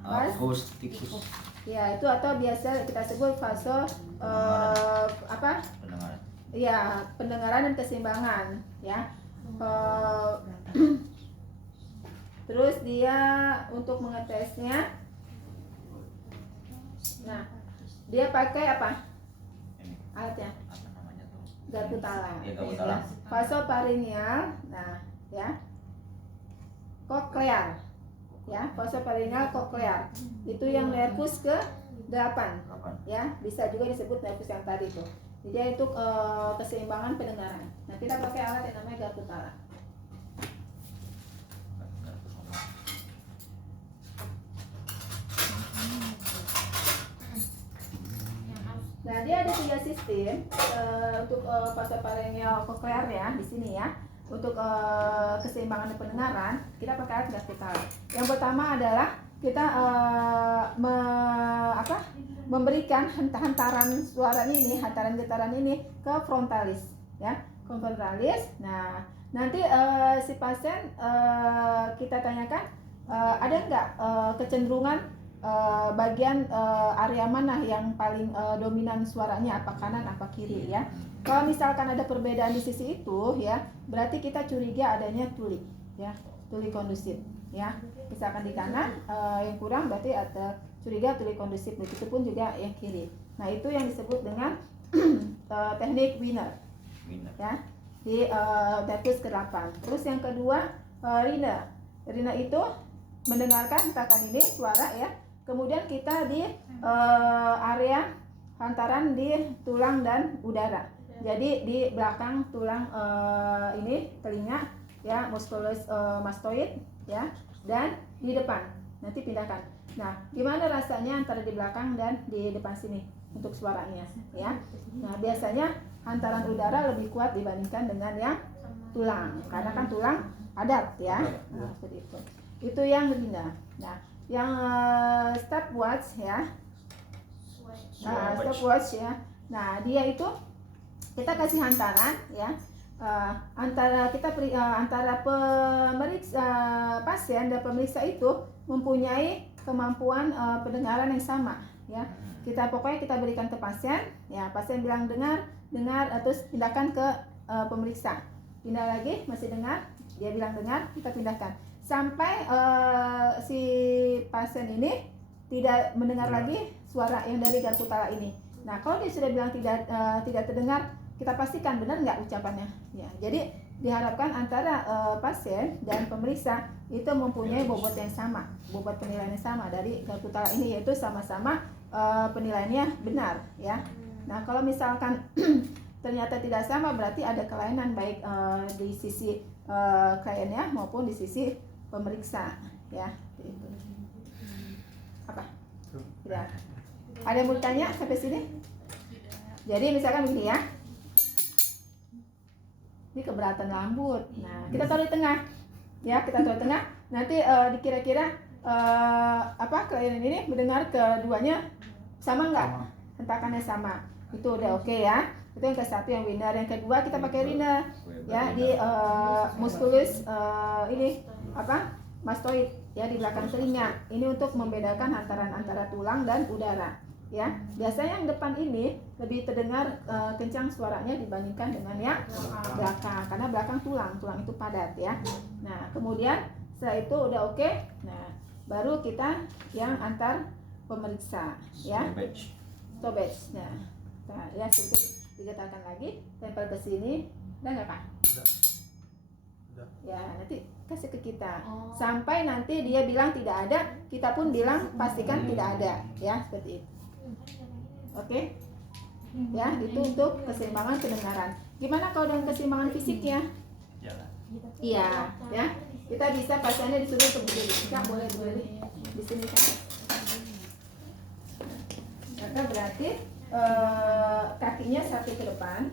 Akusticus. Ya, itu atau biasa kita sebut fase apa? Pendengaran. Ya, pendengaran dan keseimbangan ya. Terus dia untuk mengetesnya, nah dia pakai apa Ini alatnya? apa namanya tuh? Garpu talang. Iya, garpu talang. Vasoparinal, nah ya, koklear, ya, vasoparinal koklear. Itu yang nervus ke 8 Kapan? ya, bisa juga disebut nervus yang tadi tuh. Jadi itu keseimbangan pendengaran. Nah kita pakai alat yang namanya garpu talang. Nah dia ada 3 sistem untuk vasoparinal koklear ya di sini ya. Untuk keseimbangan pendengaran kita pakai alat garpu talang. Yang pertama adalah kita memberikan hantaran suaranya ini, hantaran getaran ini ke frontalis ya, ke frontalis. Nah nanti si pasien kita tanyakan ada nggak kecenderungan bagian area mana yang paling dominan suaranya, apa kanan apa kiri ya. Kalau misalkan ada perbedaan di sisi itu ya, berarti kita curiga adanya tuli ya, tuli kondusif ya. Misalkan di kanan yang kurang berarti ada curiga tuli kondusif, begitupun juga yang kiri. Nah itu yang disebut dengan teknik Wiener ya, di nervus ke-8. Terus yang kedua Rina. Rina itu mendengarkan hentakan ini suara ya, kemudian kita di area hantaran di tulang dan udara. Jadi di belakang tulang ini telinga ya, musculus mastoid ya, dan di depan. Nanti pindahkan. Nah, gimana rasanya antara di belakang dan di depan sini untuk suaranya ya. Nah, biasanya hantaran udara lebih kuat dibandingkan dengan yang tulang, karena kan tulang padat ya. Nah, seperti itu. Itu yang Rina. Nah, yang stopwatch ya. Nah, stopwatch ya. Nah, dia itu kita kasih hantaran ya, antara pemeriksa pasien dan pemeriksa itu mempunyai kemampuan pendengaran yang sama ya. Pokoknya kita berikan ke pasien ya, pasien bilang dengar, terus pindahkan ke pemeriksa, pindah lagi masih dengar, dia bilang dengar, kita pindahkan sampai si pasien ini tidak mendengar lagi suara yang dari garpu talang ini. Nah kalau dia sudah bilang tidak terdengar, kita pastikan benar nggak ucapannya ya. Jadi diharapkan antara pasien dan pemeriksa itu mempunyai bobot yang sama, bobot penilaian yang sama dari garpu talang ini, yaitu sama-sama penilaiannya benar ya. Nah kalau misalkan ternyata tidak sama, berarti ada kelainan baik di sisi kliennya maupun di sisi pemeriksa ya. Apa? Sudah. Ada yang mau tanya sampai sini? Jadi misalkan begini ya. Ini keberatan lambut. Nah, kita taruh di tengah. Ya, kita taruh di tengah. Nanti dikira-kira klien ini mendengar keduanya sama nggak? Hentakannya sama. Itu udah oke ya. Itu yang ke-1 yang winner. Yang kedua kita pakai rina ya di musculus mastoid ya di belakang telinga. Ini untuk membedakan antara tulang dan udara ya. Biasanya yang depan ini lebih terdengar kencang suaranya dibandingkan dengan yang belakang, karena belakang tulang itu padat ya. Nah, kemudian setelah itu udah oke. Nah, baru kita yang antar pemeriksa ya. Stopwatch. Nah, ya seperti digetarkan lagi, tempel ke sini. Udah nggak Kak? Udah. Ya, nanti kasih ke kita. Sampai nanti dia bilang tidak ada, kita pun bilang pastikan tidak ada ya, seperti itu. Oke? Ya, itu untuk keseimbangan pendengaran. Gimana kalau dengan keseimbangan fisiknya? Jalan. Iya, ya. Kita bisa pasiennya disuruh untuk berdiri. Kak, boleh di sini Kak. Maka berarti kakinya satu ke depan,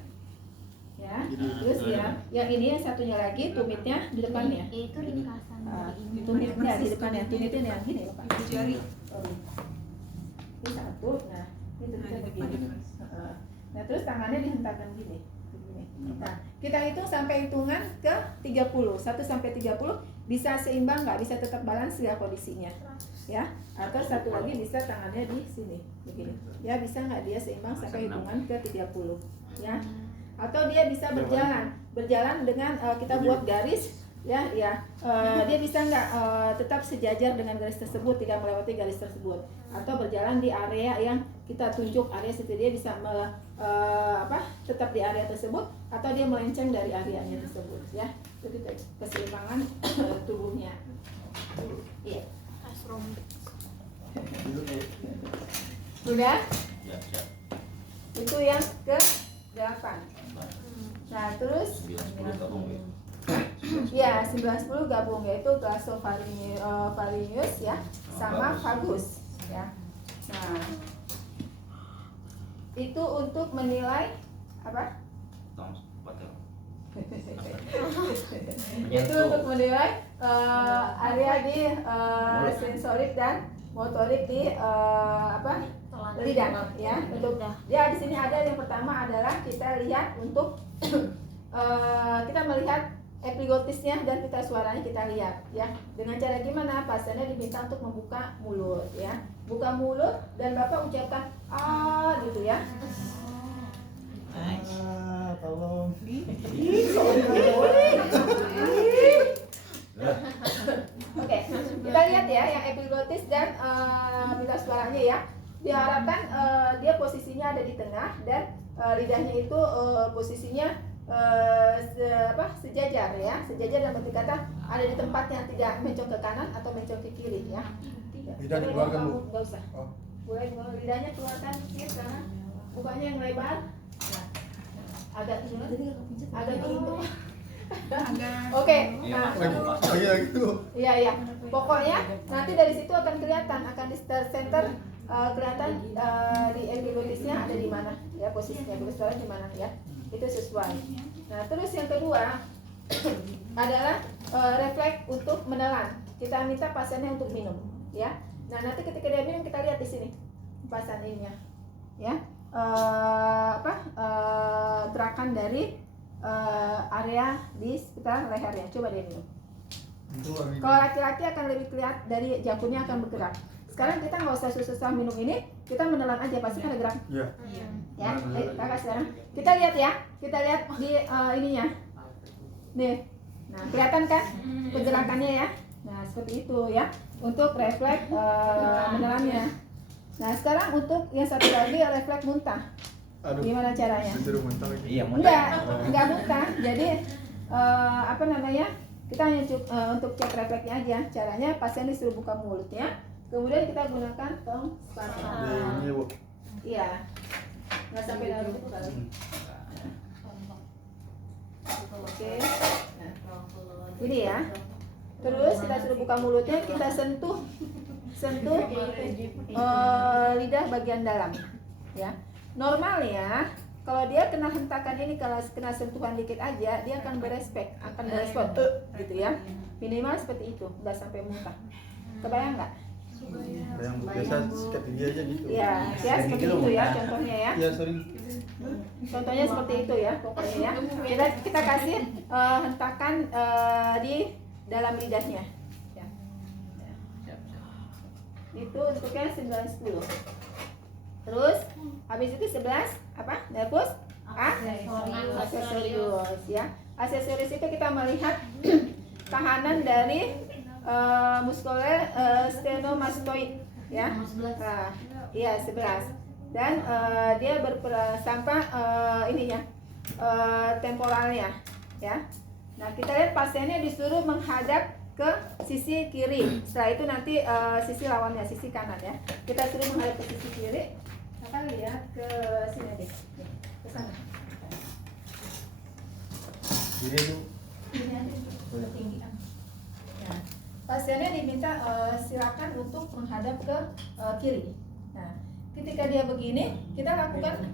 ya. Terus ya, yang ini yang satunya lagi tumitnya di depannya. Itu ringkasan Tumitnya di depannya, tumitnya yang gini ya Pak. Jari. Ini satu, nah ini tumitnya begini. Nah terus tangannya dihentakkan gini. Nah, kita hitung sampai hitungan ke 30, 1 sampai 30 bisa seimbang nggak, bisa tetap balance nggak kondisinya, ya? Atau satu lagi bisa tangannya di sini, begini, ya bisa nggak dia seimbang sampai hitungan ke 30, ya? Atau dia bisa berjalan dengan kita buat garis, ya, dia bisa nggak tetap sejajar dengan garis tersebut, tidak melewati garis tersebut, atau berjalan di area yang kita tunjuk area situ, dia bisa tetap di area tersebut atau dia melenceng dari areanya tersebut ya. Itu keseimbangan tubuhnya. Iya. Sudah? Ya, siap. Itu yang ke-8. Nah, terus 90 gabung ya. ya 9-10 gabung, yaitu glossopharyngeus ya sama vagus ya. Nah, itu untuk menilai apa? Tong, pakai. Itu untuk menilai area di sensorik dan motorik di lidah ya. Untuk ya di sini ada yang pertama adalah kita lihat untuk kita melihat epiglottisnya dan pita suaranya kita lihat ya. Dengan cara gimana? Pasiennya diminta untuk membuka mulut ya. Buka mulut dan Bapak ucapkan gitu ya. Tolong. Oke, kita lihat ya yang epiglottis dan pita suaranya ya. Diharapkan dia posisinya ada di tengah dan lidahnya itu posisinya sejajar ya, sejajar dan berarti kata ada di tempatnya, tidak mencong ke kanan atau mencong ke kiri ya. Lidah dikeluarkan, Bu. Nggak usah. Oh. Boleh lidahnya keluarkan sedikit karena bukanya yang lebar. Nah, agak tinggi. Oke, nah gitu. iya. Pokoknya nanti dari situ akan kelihatan, akan di center kelihatan di epiglottisnya ada di mana ya, posisinya suara di mana ya. Itu sesuai. Nah, terus yang kedua adalah refleks untuk menelan. Kita minta pasiennya untuk minum, ya. Nah, nanti ketika dia minum kita lihat di sini pasien ininya, ya. Gerakan dari area di sekitar lehernya. Coba dia minum. Kalau laki-laki akan lebih kelihatan dari jantungnya akan bergerak. Sekarang kita nggak usah susah-susah minum ini, kita menelan aja pasti kan ada gerak. Iya. Ya, kakak sekarang kita lihat ya, kita lihat di ininya. Nih, nah kelihatan kan pergerakannya ya. Nah seperti itu ya, untuk refleks menelannya. Nah sekarang untuk yang satu lagi refleks muntah. Aduh. Gimana caranya? Disuruh muntah lagi. Iya, muntah. Enggak muntah. Jadi kita hanya untuk cek refleksnya aja. Caranya pasien disuruh buka mulutnya, kemudian kita gunakan tong spasial. Ini, Bu. Iya. Nggak sampai dalam itu kali. Oke. Nah, ini ya. Terus kita suruh buka mulutnya, kita sentuh sentuh lidah bagian dalam, ya. Normalnya kalau dia kena hentakan ini, kalau kena sentuhan dikit aja, dia akan akan berespon, gitu ya. Minimal seperti itu, nggak sampai muntah. Kebayang nggak? Yang biasa sikat gigi aja gitu. Ya, ya seperti itu ya contohnya ya. Iya, sorry. Contohnya seperti itu ya, pokoknya ya. Kita kasih hentakan di dalam lidahnya. Ya. Itu untuknya 9-10. Terus habis itu 11 apa? Nervus? Aksesorius ya. Aksesorius itu kita melihat tahanan dari muskuler stenomastoid ya. Nah, iya 11. Dan dia berperan sampai ininya temporalnya ya. Nah, kita lihat pasiennya disuruh menghadap ke sisi kiri. Setelah itu nanti sisi lawannya, sisi kanan ya. Kita suruh menghadap ke sisi kiri. Kita lihat ke sini deh. Ke sana. Ini tuh Ini aja ketinggian. Ya. Pasiennya diminta silakan untuk menghadap ke kiri. Nah, ketika dia begini, kita lakukan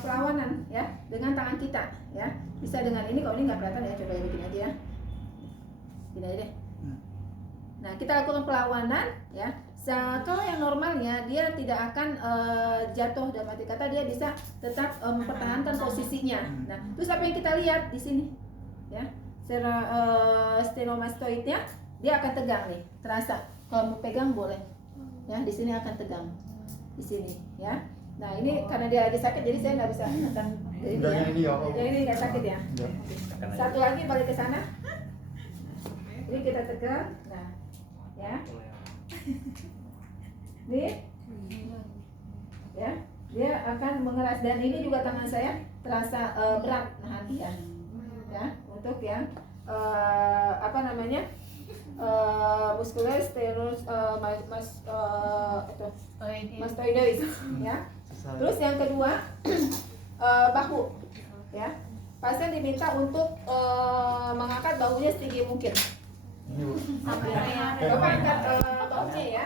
perlawanan ya dengan tangan kita ya. Bisa dengan ini, kalau ini nggak kelihatan ya, coba ya begini aja ya. Gini aja deh. Nah, kita lakukan perlawanan ya. Kalau yang normalnya dia tidak akan jatuh, dalam arti kata dia bisa tetap mempertahankan posisinya. Nah, terus apa yang kita lihat di sini ya, stenomastoidnya dia akan tegang nih, terasa. Kalau mau pegang boleh ya, di sini akan tegang di sini ya. Nah, ini karena dia lagi sakit jadi saya nggak bisa menekan ini ya. Yang ini nggak sakit ya. Satu lagi balik ke sana. Ini kita tegang. Nah, ya. Nih, ya, dia akan mengeras, dan ini juga tangan saya terasa berat nahan dia, ya, untuk yang apa namanya muskuler mastoidois, ya. Terus yang kedua bahu, ya. Pasien diminta untuk mengangkat bahunya setinggi mungkin. Bapak angkat bahunya ya.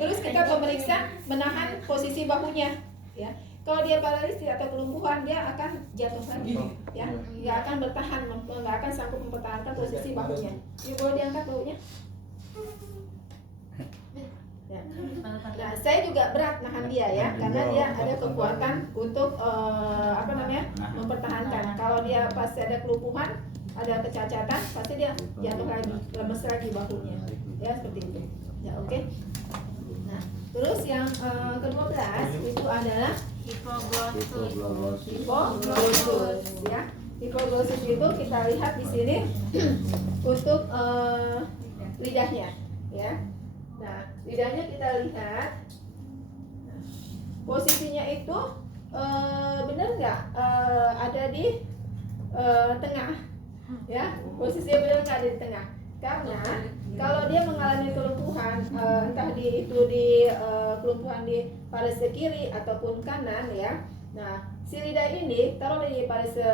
Terus kita memeriksa menahan posisi bahunya ya. Kalau dia paralisis atau kelumpuhan, dia akan jatuh lagi ya. Dia akan bertahan, nggak akan sanggup mempertahankan posisi bahunya. Yuk, boleh diangkat bahunya. Ya. Nah, saya juga berat nahan dia ya, karena dia ada kekuatan untuk apa namanya mempertahankan. Kalau dia pasti ada kelumpuhan, ada kecacatan, pasti dia jatuh lagi, lemes lagi bahunya, ya seperti itu. Ya oke. Nah, terus yang ke-12 itu adalah hipoglossus, ya. Hipoglossus itu kita lihat di sini untuk lidahnya, ya. Nah, lidahnya kita lihat posisinya itu benar nggak ada di tengah, ya, posisinya benar nggak ada di tengah. Karena kalau dia mengalami kelumpuhan, entah di kelumpuhan di parese kiri ataupun kanan, ya. Nah, si lidah ini taruh di parese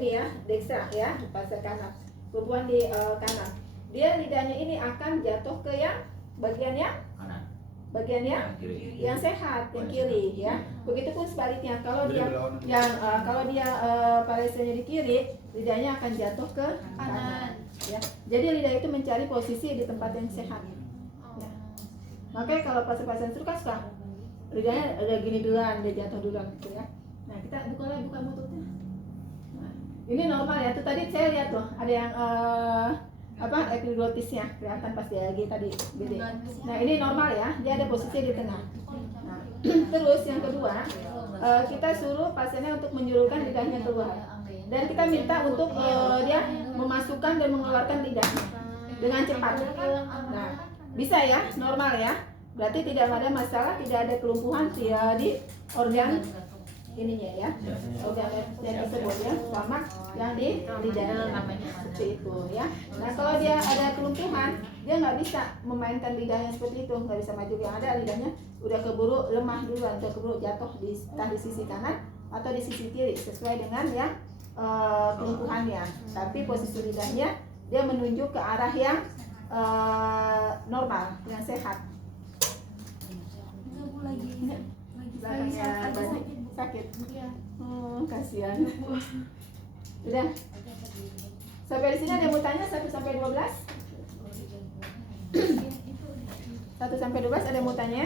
ini ya, dextra ya, parese kanan, kelumpuhan di kanan. Dia lidahnya ini akan jatuh ke yang bagiannya yang sehat, yang kiri ya. Begitupun sebaliknya, kalau dia kalau dia paresenya di kiri, lidahnya akan jatuh ke kanan ya. Jadi lidah itu mencari posisi di tempat yang sehat ya. Makanya kalau pasien-pasien suka lidahnya ada gini duluan, dia jatuh duluan gitu ya. Nah, kita buka mututnya. Nah, ini normal ya. Tuh tadi saya lihat loh, ada yang epiglottisnya kelihatan pas dia lagi tadi gede. Nah, ini normal ya, dia ada posisi di tengah. Nah, terus yang kedua, kita suruh pasiennya untuk menjulurkan lidahnya keluar, dan kita minta untuk dia memasukkan dan mengeluarkan lidahnya dengan cepat. Nah, bisa ya, normal ya, berarti tidak ada masalah, tidak ada kelumpuhan di organ ininya ya, organ yang tersebut ya, sama yang di lidahnya seperti itu ya. Nah, kalau dia ada kelumpuhan, dia nggak bisa memainkan lidahnya seperti itu, nggak bisa maju. Yang ada lidahnya udah keburu lemah duluan, udah keburu jatuh entah di sisi kanan atau di sisi kiri sesuai dengan yang kelumpuhannya. Tapi posisi lidahnya dia menunjuk ke arah yang normal, yang sehat Belakangnya badan sakit. Iya. Oh, kasihan. Udah. Sampai di sini ada yang mau tanya 1 sampai 12? 1 sampai 12 ada yang mau tanya?